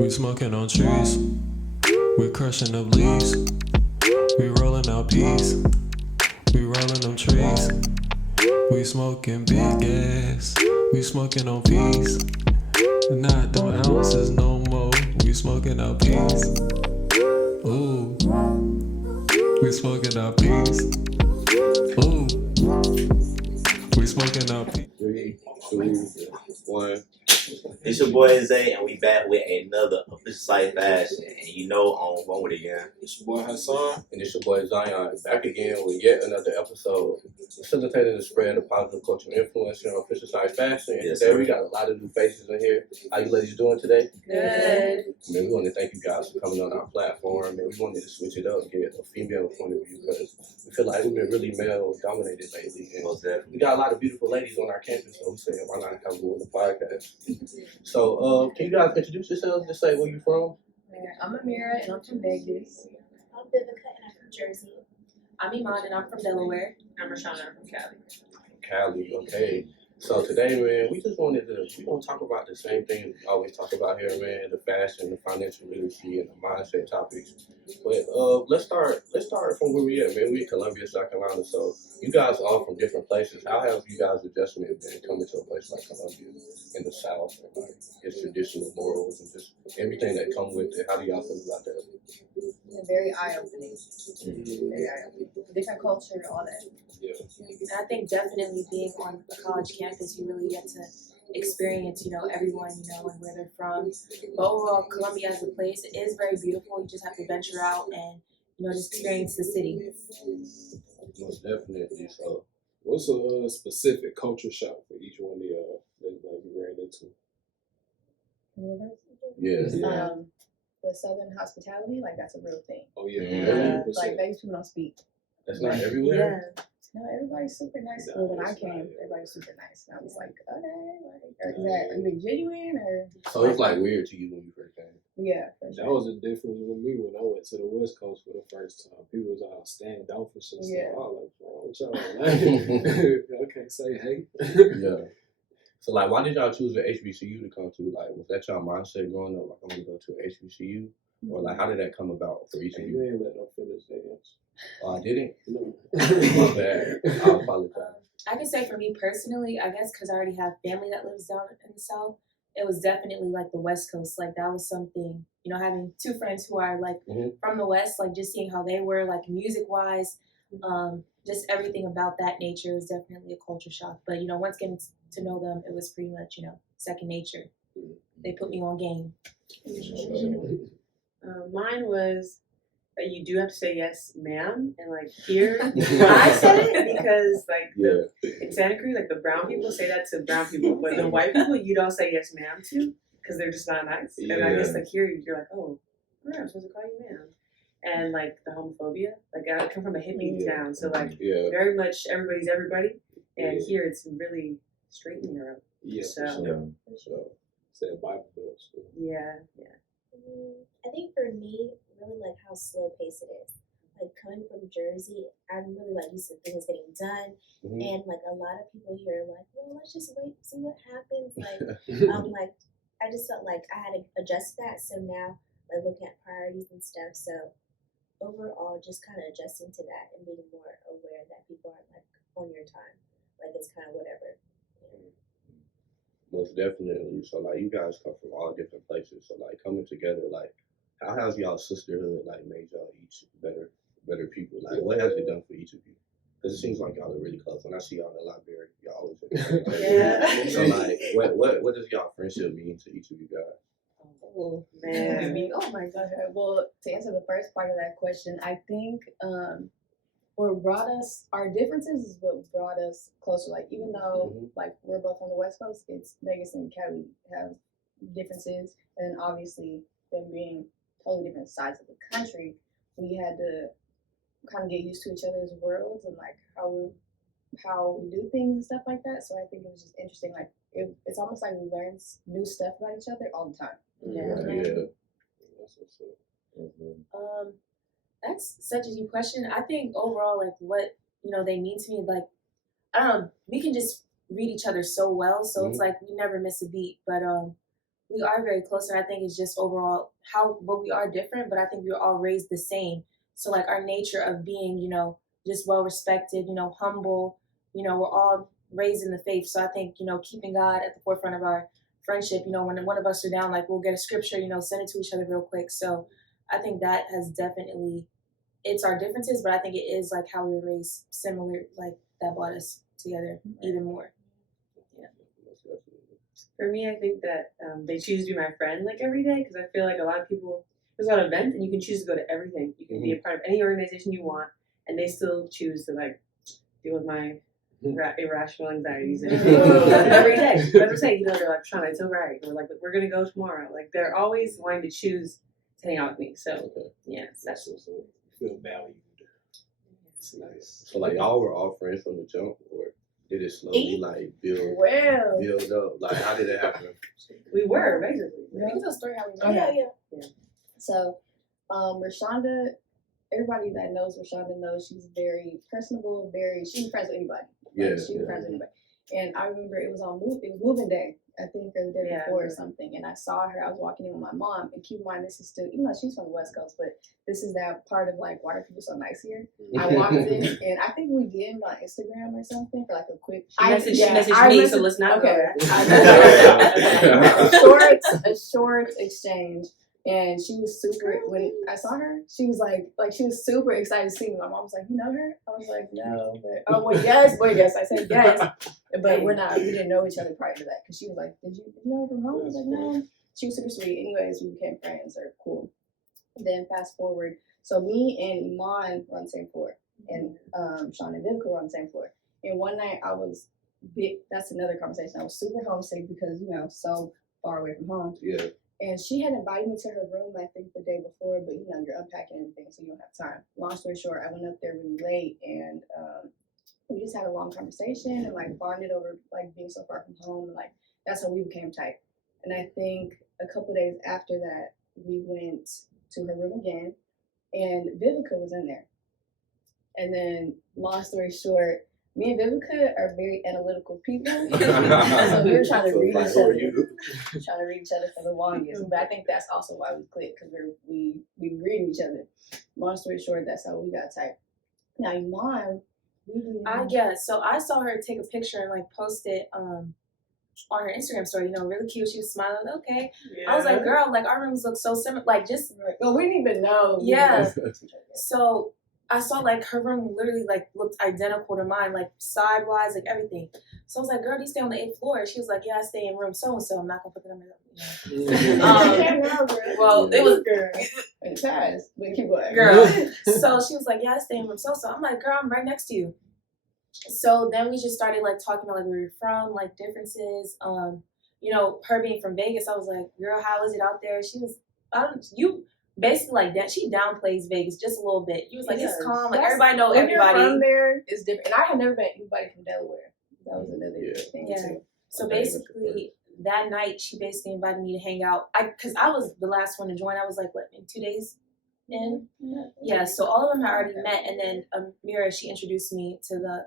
We smoking on trees, we crushing up leaves, we rolling out peas, we rolling them trees. We smoking big gas, we smoking on peas, not them ounces no more. We smoking out peas. Ooh, we smoking out peas. Ooh, we smoking out peas. 3, 2, 1. It's your boy Zay, and we back with another official site fashion. And you know, on one with it again. It's your boy Hassan. And it's your boy Zion. Back again with yet another episode facilitating the spread of positive cultural influence in official science fashion. And Yes, today sir. we got a lot of new faces in here. How you ladies doing today? Good. Man, we want to thank you guys for coming on our platform. And we wanted to switch it up and get a female point of view because we feel like we've been really male dominated lately. And Most definitely. we got a lot of beautiful ladies on our campus, so we said, why not have them on the podcast? So, can you guys introduce yourselves? Just say where you from. I'm Amira and I'm from Vegas. I'm Vivica and I'm from Jersey. I'm Iman and I'm from Delaware. I'm Rashana, I'm from Cali. Cali, okay. So today, man, we gonna talk about the same thing we always talk about here, man, the fashion, the financial literacy, and the mindset topics. But let's start from where we at, man. We in Columbia, South Carolina, so you guys are all from different places. How have you guys adjusted been coming to a place like Columbia in the South and like its traditional morals and just everything that come with it? How do y'all feel about that? Very eye-opening. Very eye-opening. Different culture, all that. Yeah. And I think definitely being on a college campus, you really get to experience, everyone, and where they're from. But overall, Columbia as a place is very beautiful. You just have to venture out and, just experience the city. Most definitely. So, what's a specific culture shock for each one of y'all that like you ran into? yeah. The Southern hospitality, like that's a real thing. Oh yeah, Yeah. 100%. Like Vegas people don't speak. That's not everywhere. No, everybody's super nice. Nah, Well, when I it's came, not. everybody's super nice, and I was like, okay, like, are you being genuine or? So it's like weird to you when you first came. Yeah, for That sure. was the difference with me when I went to the West Coast for the first time. People was all standoffish and Yeah. stuff. I was like, bro, what y'all like? I can't say hey. Yeah. So like, why did y'all choose the HBCU to come to? Like, was that y'all mindset growing up? Like, I'm gonna go to a HBCU, or like, how did that come about for each of Hey, you? you ain't let them finish their answer. Oh, I didn't. No. My bad. I apologize. I can say for me personally, I guess because I already have family that lives down in the South, it was definitely like the West Coast. Like that was something, having two friends who are like from the West, like just seeing how they were like music wise, just everything about that nature was definitely a culture shock. But, once getting to know them, it was pretty much, second nature. They put me on game. Mine was that you do have to say yes, ma'am, and like here I said it because like in Santa Cruz, like the brown people say that to brown people, but the white people you don't say yes, ma'am to because they're just not nice. And I guess like here you're like, oh, I'm supposed to call you ma'am. And like the homophobia, like I come from a hippie town, so like very much everybody's everybody, and here it's really straight in Europe. Yeah, So said Bible Belt. yeah. I think for me, really like how slow paced it is. Like coming from Jersey, I'm really like used to things getting done, and like a lot of people here are like, well, let's just wait and see what happens. Like, like I just felt like I had to adjust that. So now, like looking at priorities and stuff. So overall, just kind of adjusting to that and being more aware that people aren't like on your time. Like it's kind of whatever. Most definitely. So like, you guys come from all different places. So like, coming together, like, how has y'all sisterhood like made y'all each better people? Like, what has it done for each of you? Because it seems like y'all are really close. When I see y'all in the library, y'all always look at each other. So like, what does y'all friendship mean to each of you guys? Oh Man. Oh my God. Well, to answer the first part of that question, I think what brought us, our differences is what brought us closer. Like, even though like we're both on the West Coast, it's Vegas and Cali have differences, and obviously them being totally different sides of the country, we had to kind of get used to each other's worlds and like how we do things and stuff like that. So I think it was just interesting. Like it's almost like we learn new stuff about each other all the time. Yeah. That's what's up. That's such a deep question. I think overall, like what, they mean to me, like, I don't know, we can just read each other so well. So it's like we never miss a beat. But we are very close, and I think it's just overall but we are different, but I think we were all raised the same. So like our nature of being, you know, just well respected, you know, humble, you know, we're all raised in the faith. So I think, you know, keeping God at the forefront of our friendship, you know, when one of us are down, like we'll get a scripture, you know, send it to each other real quick. So I think that has definitely, it's our differences, but I think it is like how we were raised similar, like that brought us together even more. For me, I think that they choose to be my friend like every day because I feel like a lot of people, there's a lot of events and you can choose to go to everything. You can be a part of any organization you want, and they still choose to like deal with my irrational anxieties and every day. That's what I'm saying. You know, they're like, Sean, it's all right. Or like, we're gonna go tomorrow. Like they're always wanting to choose to hang out with me. So yeah, that's so feel valued. It's nice. So like y'all were all friends from the jump, or did it slowly like build up? Like how did it happen? we were basically. You can tell a story how we met. Yeah. So, Rashonda, everybody that knows Rashonda knows she's very personable, she's friends with anybody. She's friends with anybody. And I remember it was moving day, I think, or the day before or something. And I saw her, I was walking in with my mom. And keep in mind, this is still, even though she's from the West Coast, but this is that part of like, why are people so nice here? I walked in, and I think we DM'd on Instagram or something for like a quick. She messaged me, so let's not go there. A short exchange. And she was super, when I saw her, she was she was super excited to see me. My mom was like, you know her? I was like, no. But, yes. I said yes. But we didn't know each other prior to that. Because she was like, did you know her from home? I was like, no. She was super sweet. Anyways, we became friends. Or cool. Then fast forward. So me and Iman were on the same floor. And Sean and Vivica were on the same floor. And one night I was that's another conversation. I was super homesick because, you know, so far away from home. Yeah. And she had invited me to her room, I think, the day before, but, you know, you're unpacking everything, so you don't have time. Long story short, I went up there really late, and we just had a long conversation and, like, bonded over, like, being so far from home. And, like, that's how we became tight. And I think a couple days after that, we went to her room again, and Vivica was in there. And then, long story short, me and Vivica are very analytical people. So we were trying to read each other for the longest. But I think that's also why we clicked, because we read each other. Long story short, that's how we got tight. Now, Iman, so I saw her take a picture and like post it on her Instagram story, you know, really cute. She was smiling, okay. Yeah. I was like, girl, like our rooms look so similar. Like just well, we didn't even know. Yeah. So I saw like her room literally like looked identical to mine, like sidewise, like everything. So I was like, girl, do you stay on the 8th floor? She was like, yeah, I stay in room so and so. I'm not gonna put the number up. Well, it was in the past, but keep going. Girl. So she was like, yeah, I stay in room so so. I'm like, girl, I'm right next to you. So then we just started like talking about like where we were from, like differences. You know, her being from Vegas, I was like, girl, how is it out there? She was, basically like that. She downplays Vegas just a little bit. You was like, it's calm, like everybody know everybody. From there is different, and I had never met anybody from Delaware. That was another thing too. So basically, that night she basically invited me to hang out. Because I was the last one to join. I was like, what, in 2 days in? Yeah. So all of them had already met, and then Mira, she introduced me to the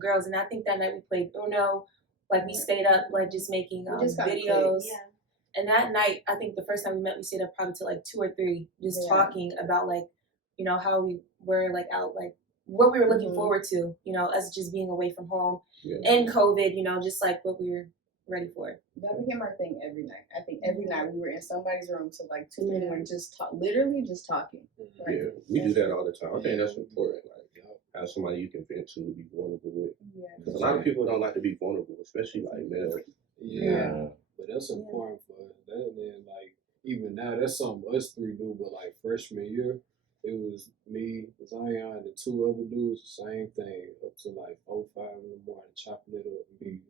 girls, and I think that night we played Uno. Like we stayed up, like just making videos. Yeah. And that night, I think the first time we met, we stayed up probably till like 2 or 3, just talking about like, you know, how we were like out, like what we were looking forward to, you know, us just being away from home and COVID, you know, just like what we were ready for. That became our thing every night. I think every night we were in somebody's room till like 2 in the morning, just literally just talking. Right? Yeah, we do that all the time. I think that's important. Like, have somebody you can vent to, be vulnerable with. Because a lot of people don't like to be vulnerable, especially like males. Yeah. But that's important for us. And then, like, even now, that's something us 3 do. But, like, freshman year, it was me, Zion, and the 2 other dudes, same thing, up to, like, 4, 5 in the morning, chopping it up, and be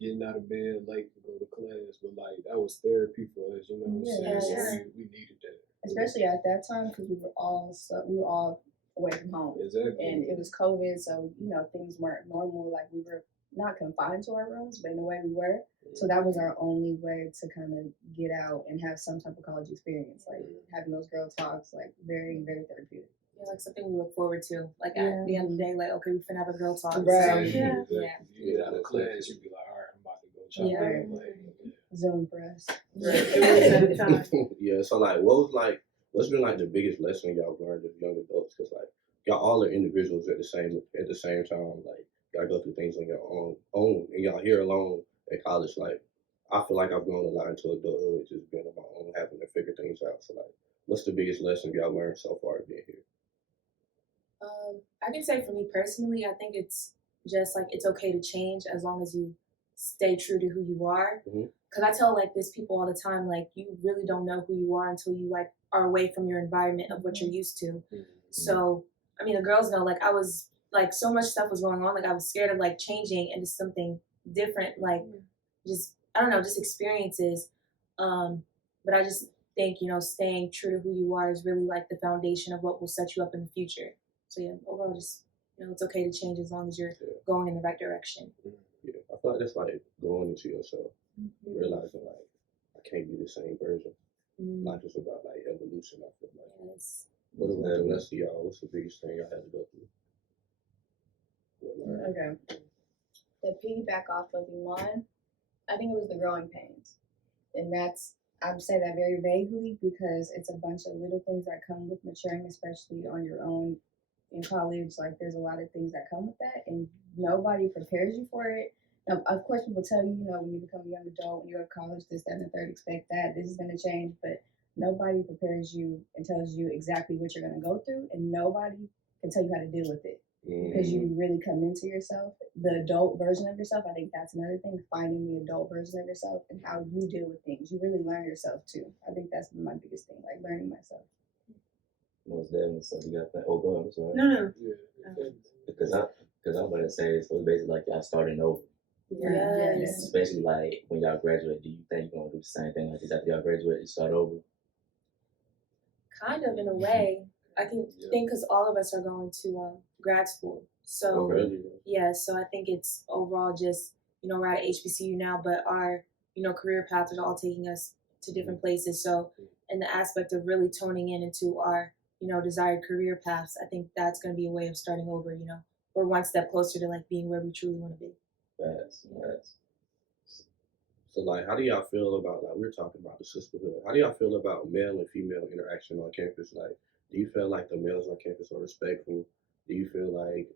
getting out of bed late to go to class. But, like, that was therapy for us, you know what I'm saying? So we needed that. Especially at that time, because we were all away from home. Exactly. And it was COVID, so, you know, things weren't normal. Like, we were not confined to our rooms, but in a way we were. So that was our only way to kind of get out and have some type of college experience. Like having those girl talks, like very, very therapeutic. Yeah, like something we look forward to. Like at the end of the day, like, okay, we're finna have a girl talk. Right. So, You get out of class, you be like, all right, I'm about to go chop it. Zoom for us. Right. 2 weeks at a time. Yeah. So like, what's been like the biggest lesson y'all learned as young adults? Because like y'all all are individuals at the same time. Like y'all go through things on your own, and y'all here alone at college. Like I feel like I've grown a lot into adulthood, just being on my own, having to figure things out. So like, what's the biggest lesson y'all learned so far being here? I can say for me personally, I think it's just like it's okay to change as long as you stay true to who you are. Because I tell like this people all the time, like you really don't know who you are until you like are away from your environment of what you're used to. So I mean, the girls know like I was like so much stuff was going on, like I was scared of like changing into something different, like just I don't know, just experiences. But I just think staying true to who you are is really like the foundation of what will set you up in the future. So yeah, overall, just it's okay to change as long as you're going in the right direction. Yeah, I feel like that's like growing into yourself, realizing like I can't be the same person. Life is about like evolution. I feel like. Yes. What about the rest of y'all? What's the biggest thing y'all had to go through? Okay. To piggyback off of Iman, I think it was the growing pains. And I would say that very vaguely because it's a bunch of little things that come with maturing, especially on your own in college. Like there's a lot of things that come with that and nobody prepares you for it. Now, of course, people tell you, when you become a young adult, when you go to college, this, that, and the third, expect that, this is going to change, but nobody prepares you and tells you exactly what you're going to go through, and nobody can tell you how to deal with it. Because you really come into yourself, the adult version of yourself. I think that's another thing, finding the adult version of yourself and how you deal with things. You really learn yourself too. I think that's my biggest thing, like learning myself. Most definitely. So you got that. Oh, go ahead. I'm sorry. No. Because I'm gonna say it's basically like y'all starting over. Yes. Especially like when y'all graduate. Do you think you're gonna do the same thing like this after y'all graduate? You start over. Kind of in a way. I can think because all of us are going to grad school. So yeah, so I think it's overall just we're at HBCU now, but our career paths are all taking us to different places. So in the aspect of really toning in into our desired career paths, I think that's going to be a way of starting over. We're one step closer to like being where we truly want to be. Yes. So like, how do y'all feel about like we're talking about the sisterhood? How do y'all feel about male and female interaction on campus? Like, do you feel like the males on campus are respectful? Do you feel like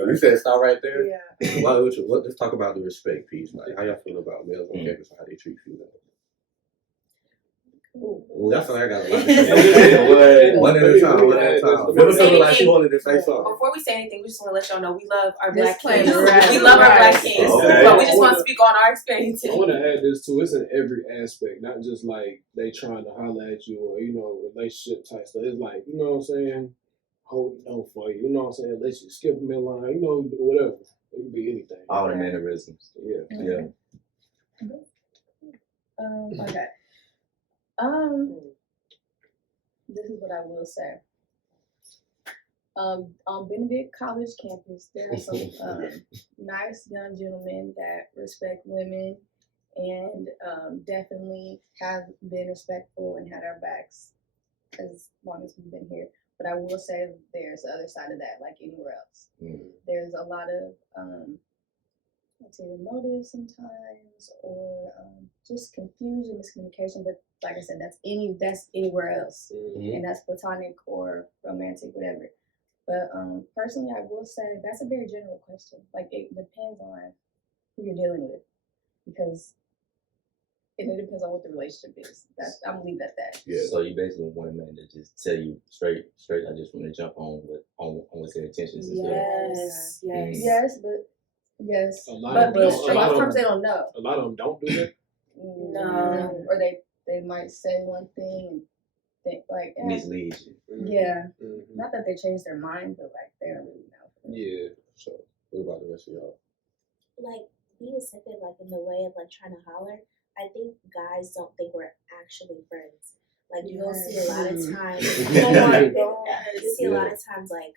you said stop right there? Yeah. Let's talk about the respect piece. Like, how y'all feel about males on campus and how they treat females? Well, that's what I got a lot to say. One at a time. Remember something like she wanted to say something. Before we say anything, we just want to let y'all know we love our black kings. Right. We love our black kings, Okay. but we just want to speak on our experiences. I want to add this too. It's in every aspect, not just like they trying to holler at you or relationship type stuff. It's like what I'm saying, hold it down for you. You know what I'm saying? Let you skip them in line. Whatever. It could be anything. All the mannerisms. Yeah. Okay. This is what I will say. On Benedict College campus, there are some nice young gentlemen that respect women and definitely have been respectful and had our backs as long as we've been here. But I will say there's the other side of that, like anywhere else. There's a lot of motive sometimes, or just confusion, miscommunication. But like I said, that's anywhere else, and that's platonic or romantic, whatever. But personally, I will say that's a very general question. Like it depends on who you're dealing with, because it depends on what the relationship is. I'm gonna leave it at that. Yeah. So you basically want a man to just tell you straight. I just want to jump on what's their intentions and stuff. Yes, but. Yes, A lot but of a lot of times they don't know. A lot of them don't do that. No. Or they might say one thing and think like mislead you. Yeah. Not that they change their mind, but like they don't really know. Yeah. So what about the rest of y'all? Like being simple, like in the way of like trying to holler. I think guys don't think we're actually friends. Like you'll see a lot of times. You see a lot of times like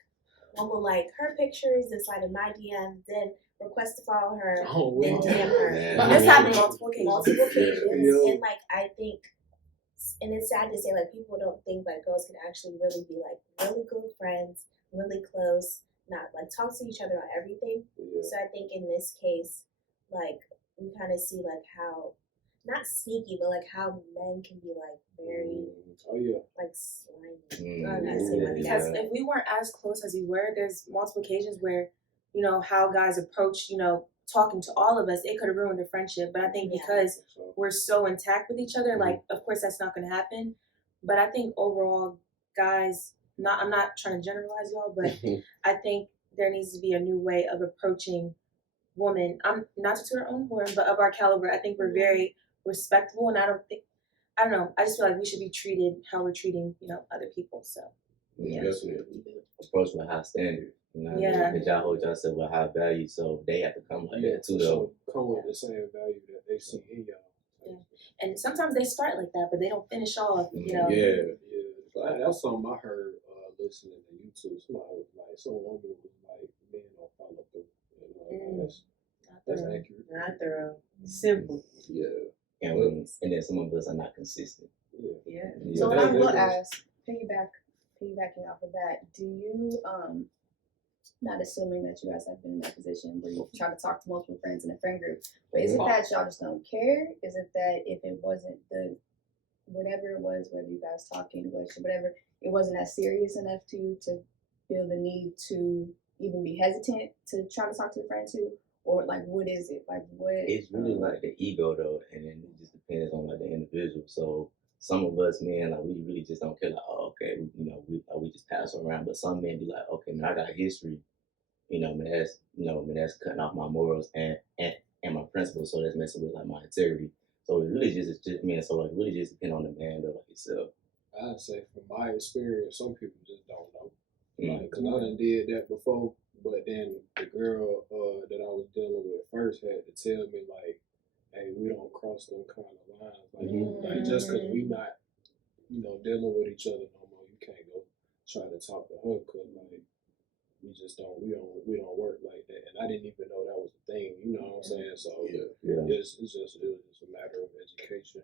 one will like her pictures inside of my DM, then request to follow her, then DM her. This happened multiple occasions. And like I think, and it's sad to say, like people don't think like girls can actually really be like really good friends, really close, not like talk to each other about everything. So I think in this case, like we kind of see like how not sneaky, but like how men can be like very Oh yeah. like slimy. Mm, I gotta say like Because that. if we weren't as close as we were, there's multiple occasions where, you know, how guys approach, you know, talking to all of us, it could have ruined the friendship. But I think Yeah. because So, we're so intact with each other, like, of course that's not going to happen. But I think overall, guys, I'm not trying to generalize y'all, but I think there needs to be a new way of approaching women. I'm not to toot our own horn, but of our caliber, I think we're very respectable, and I don't know. I just feel like we should be treated how we're treating, you know, other people. So Yeah. Definitely. Approach with high standards. You know what I Yeah. mean? Because y'all hold yourself with high value, so they have to come like yeah, that too, for though. sure. Come with the same value that they see in y'all. Yeah. And sometimes they start like that, but they don't finish off, you know. Yeah. Yeah, that's something I heard listening to YouTube. Somebody was like, some woman was like, men don't follow through. You know, that's accurate. Not thorough. Simple. Yeah. And then some of us are not consistent. Yeah. Yeah. Yeah. So what I that will goes- ask, piggybacking off of that, do you not assuming that you guys have been in that position where you try to talk to multiple friends in a friend group, but is it that y'all just don't care? Is it that if it wasn't the whatever it was, whether you guys talking, relationship, whatever, it wasn't as serious enough to you to feel the need to even be hesitant to try to talk to the friend too? Or like what is it? Like what It's really like the ego though, and then it just depends on like the individual. So some of us men, like we really just don't care. Like, oh, okay, we just pass around. But some men be like, okay, man, I got a history. That's cutting off my morals and my principles. So that's messing with like my integrity. So it really just really just depend on the man though, like yourself. I'd say from my experience, some people just don't know. Mm. Like, cause I done did that before, but then the girl that I was dealing with first had to tell me like, hey, we don't cross them kind of lines. Like just cause we not, dealing with each other no more, you can't go try to talk to her cause like we don't work like that. And I didn't even know that was a thing, you know what I'm saying? So Yeah. it's just a matter of education.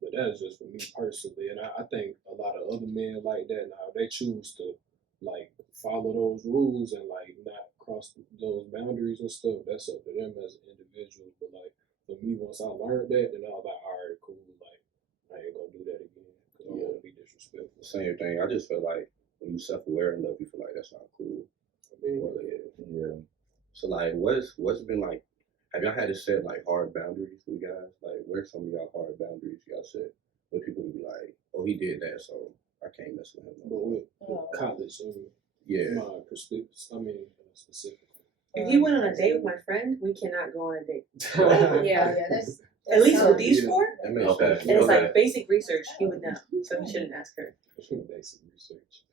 But that's just for me personally. And I think a lot of other men like that now, they choose to like follow those rules and like not cross those boundaries and stuff. That's up to them as individuals. But like for me, once I learned that, then I was like, all right, cool. Like I ain't gonna do that again because I don't want to be disrespectful. Same thing. I just feel like when you self-aware enough, you feel like that's not cool. I mean, Yeah. So like, what's been like? Have y'all had to set like hard boundaries with guys? Like, what are some of y'all hard boundaries y'all set? Where people would be like, oh, he did that, so I can't mess with him. No but more. with college and Yeah. my perspective, specifically. If he went on a date with my friend, we cannot go on a date. Yeah. that's At least with sounds- these Yeah. four. That makes Okay. sense. And it's Okay. like basic research, he would know. So he shouldn't ask her. Basic research.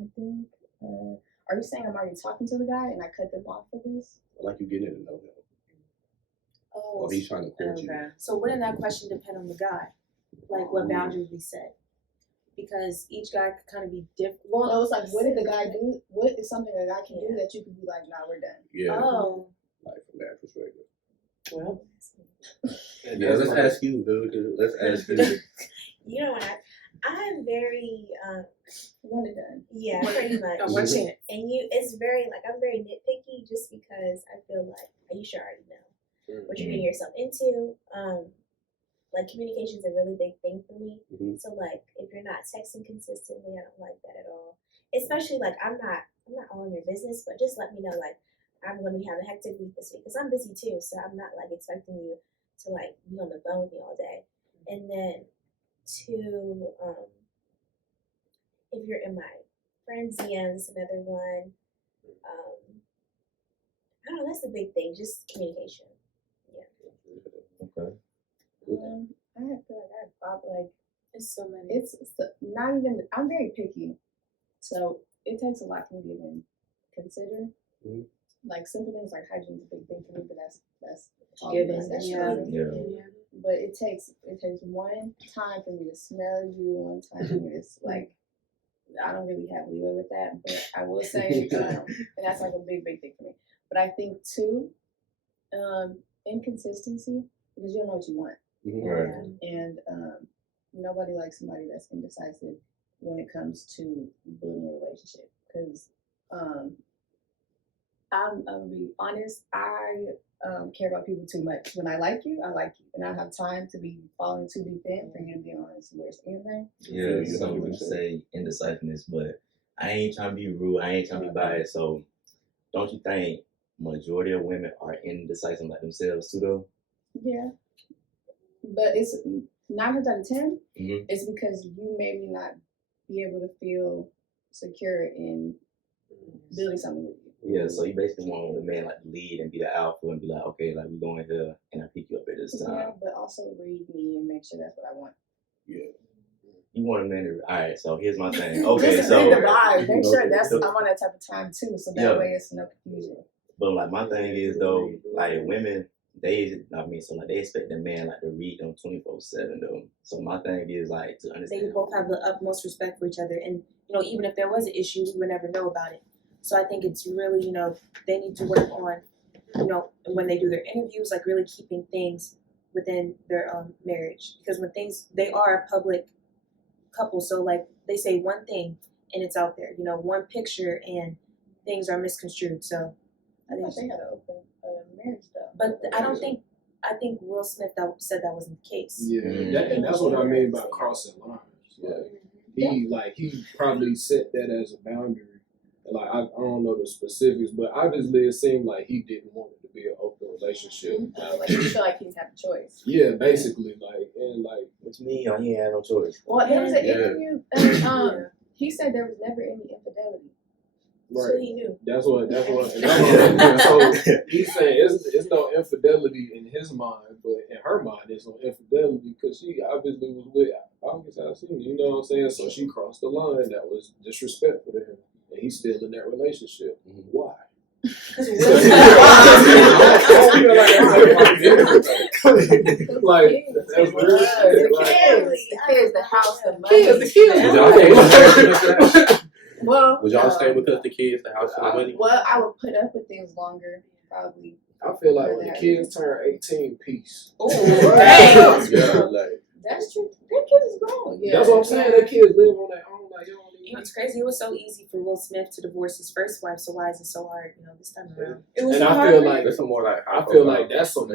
I think are you saying I'm already talking to the guy and I cut them off for this? Like you getting to know him, Oh, or he's trying to court you. Okay. so wouldn't that question depend on the guy? Like what boundaries we set? Because each guy could kind of be different. Well, no, it's like what did the guy do? What is something a guy can do that you could be like, nah, we're done. Yeah. Oh, Like from that perspective. Well, And Yeah. that's Let's like- ask you, dude. Let's ask you. You know what? I'm very One and done. yeah, pretty much. one chance. And it's very like I'm very nitpicky just because I feel like you should already know what you're getting yourself into. Like communication is a really big thing for me. Mhm. So like if you're not texting consistently, I don't like that at all. Especially like I'm not all in your business, but just let me know like I'm going to be having a hectic week this week because I'm busy too. So I'm not like expecting you to like be on the phone with me all day. And then two, if you're in my friend's DMs, another one. I don't know. That's the big thing. Just communication. Okay. I feel like I have probably like There's so many. it's not even. I'm very picky, so it takes a lot for me to even consider. Mhm. Like simple things like hygiene is a big thing for me, but that's all Given, that's yeah. true. Yeah. But it takes one time for me to smell you, one time for me to like. I don't really have leeway with that, but I will say, and that's like a big thing for me. But I think too, inconsistency because you don't know what you want, Mhm. Right. and nobody likes somebody that's indecisive when it comes to building a relationship. Because I'm gonna be honest. I care about people too much. When I like you, and I don't have time to be falling too deep in for you to be honest. Where's anything? Yeah, you some people 100%. say indecisiveness, but I ain't trying to be rude. I ain't trying to be biased. So don't you think majority of women are indecisive like themselves too, though? Yeah, but it's 9 times out of 10. Mhm. It's because you maybe not be able to feel secure in building something with you. Yeah, so you basically want the man like to lead and be the alpha and be like, okay, like we going here and I pick you up at this time. Yeah, but also read me and make sure that's what I want. Yeah. You want a man to, all right, so here's my thing. Okay, Just so, read the vibe. Make sure the- I want that type of time too, so that Yeah. way it's no confusion. but like my thing is though, like women, they expect the man like to read them 24/7 though. So my thing is like to They understand. both have the utmost respect for each other, and even if there was an issue, we would never know about it. So I think it's really, they need to work on, when they do their interviews, like really keeping things within their marriage, because they are a public couple, so like they say one thing and it's out there, one picture and things are misconstrued. So I I think, thought they had an open marriage though. but I think Will Smith said that wasn't the case. Yeah, and that's what I mean by crossing lines. Like he probably set that as a boundary. Like I don't know the specifics, but obviously it seemed like he didn't want it to be an open relationship. Like you feel like he didn't have a choice. Yeah, basically, Which means he had no choice. Well, there was an Yeah. interview and he said there was never any infidelity. So he knew. That's what. So he's saying it's no infidelity in his mind, but in her mind, it's no infidelity because she obviously was with August Alsina. You know what I'm saying? So she crossed the line that was disrespectful to him, and he's still in that relationship. Why? Like that's real shit. The kids, the house, the money. Well, Would y'all stay because the kids, the house, and the money? Well, I would put up with things longer, probably. I feel like when the kids turn 18, peace. Oh, Yeah, like that's true. Their kids is grown. Yeah, that's what I'm saying. Their kids live on their own. Like, It's crazy. It was so easy for Will Smith to divorce his first wife. So why is it so hard? This time around. It was and I hard. feel like that's some more like I feel like that's some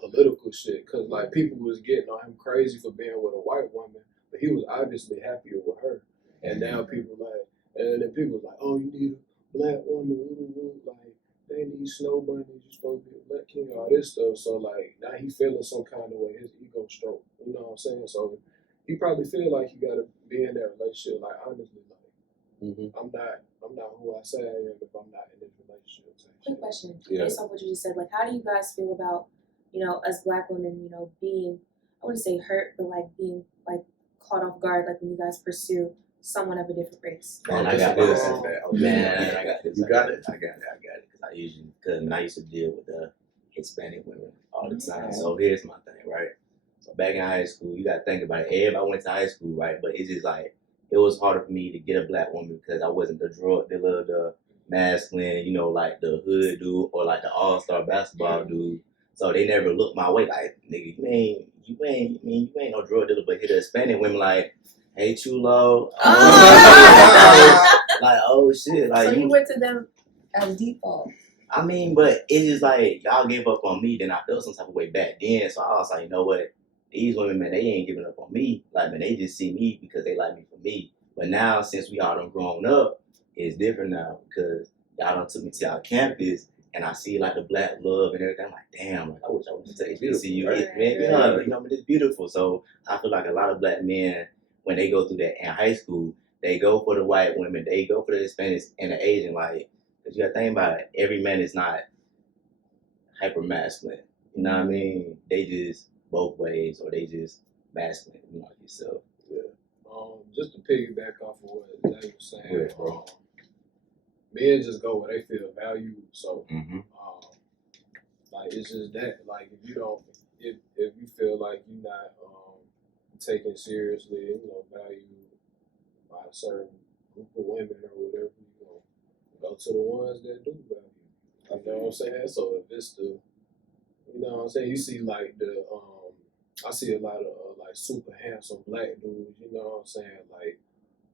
political shit because like people was getting on him crazy for being with a white woman, but he was obviously happier with her. And now people like, and then people was like, oh, you need a black woman, like they need snow bunnies, you're supposed to be a black king, all this stuff. So like now he feeling some kind of way, his ego stroke. You know what I'm saying? So he probably feel like he gotta be in that relationship. Like honestly, like I'm not who I say I am if I'm not in this relationship. Quick question, Yeah. based on what you just said, like how do you guys feel about, us black women, being, I wouldn't say hurt, but like being like caught off guard, like when you guys pursue someone of a different race? Man, I got this. Man, I got this. You got it. I got it. Because I used to deal with the Hispanic women all the time. So here's my thing, right? So back in high school, you got to think about it. Everybody went to high school, right? But it's just like, it was harder for me to get a black woman because I wasn't the drug dealer, the masculine, like the hood dude or like the all-star basketball dude. So they never looked my way. Like, nigga, you ain't no drug dealer, but hit the Hispanic women like, hey, Chulo. Like, oh shit. Like, so you went to them as default. I mean, but it's just like y'all gave up on me, then I felt some type of way back then. So I was like, you know what? These women, man, they ain't giving up on me. Like, man, they just see me because they like me for me. But now, since we all done grown up, it's different now because y'all done took me to our campus and I see like the black love and everything. I'm like, damn, like, I wish I would just take to see you. Right? Man, it's beautiful. So I feel like a lot of black men, when they go through that in high school, they go for the white women, they go for the Hispanics and the Asian, like, because you got to think about it, every man is not hyper masculine. You know what I mean? They just both ways, or they just masculine, like yourself. Yeah. Just to piggyback off of what Zay was saying, men just go where they feel valued. So, like it's just that. Like if you feel like you're not taken seriously, valued by a certain group of women or whatever, go to the ones that do value you. You know what I'm saying? So if it's the, you know what I'm saying, you see like I see a lot of like super handsome black dudes, you know what I'm saying, like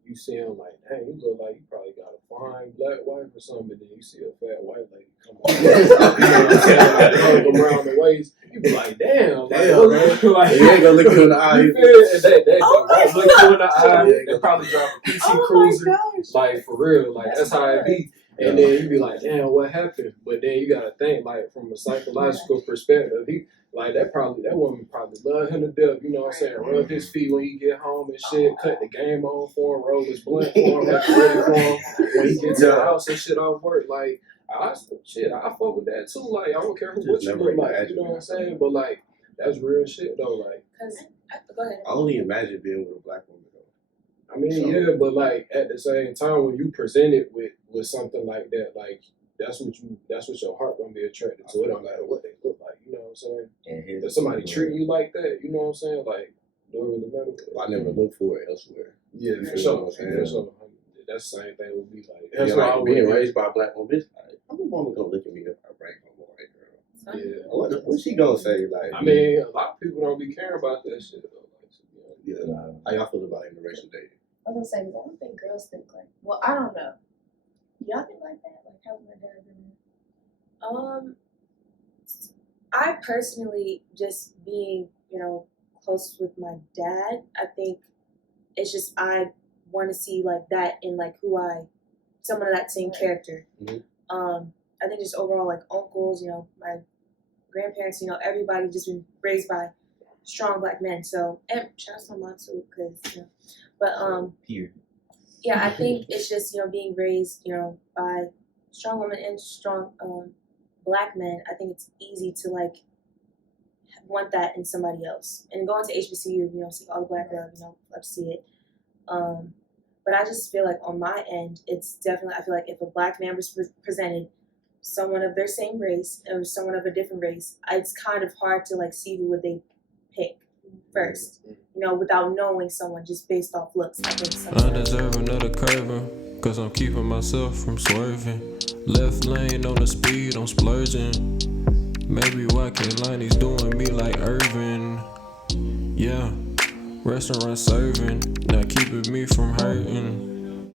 you see him like, dang, you look like you probably got a fine black wife or something, and then you see a fat white lady come on, you know what I'm saying, like hug them around the waist, you be like, damn, like, like You ain't gonna look you in the eye. you feel? And they Oh my look you in the eye. Yeah, They probably drive a PT Oh Cruiser, my gosh. like for real, like that's how it be. And then you be like, damn, what happened? But then you gotta think, like, from a psychological perspective, that woman probably love him to death, you know what I'm saying? Rub his feet when he get home and shit, cut the game on for him, roll his blunt for him, have it ready for him when he gets to the house and shit off work. Like, I fuck with that too. Like, I don't care what you look like, you know what I'm saying? But like, that's real shit though. Like, Go ahead. I only imagine being with a black woman though. I mean, yeah, but like at the same time, when you present it with something like that, like that's what your heart gonna be attracted to. It don't matter what they look like, you know what I'm saying? And If somebody treating you like that, you know what I'm saying? Like, don't really matter. I never look for it elsewhere. Yeah, for You know sure. what I'm saying? For sure. That's the same thing would be like. Yeah, That's why I like would being raised by a black woman, bitch, like, I'm a woman gonna look at me if I bring home a white girl. Yeah. What she gonna say? Like, I mean, a lot of people don't be caring about that shit though. Like, you know, yeah. How y'all feel about interracial dating? I was gonna say, 'cause I don't think girls think like. Well, I don't know. Y'all think like that? Like having my dad been I personally, just being, close with my dad, I think it's just I want to see like that in like someone of that same character. I think just overall like uncles, my grandparents, everybody just been raised by strong black men. So, and shout out to my mom too, but here. yeah, I think it's just being raised by strong women and strong black men. I think it's easy to like want that in somebody else. And going to HBCU, see all the black love, love to see it. But I just feel like on my end, it's definitely, I feel like if a black man was presented someone of their same race or someone of a different race, it's kind of hard to like see who would they pick first, without knowing someone just based off looks. I think I deserve another curver, cause I'm keeping myself from swerving. Left lane on the speed, I'm splurging. Maybe why Kalani's doing me like Irvin. Yeah, restaurant serving, not keeping me from hurting.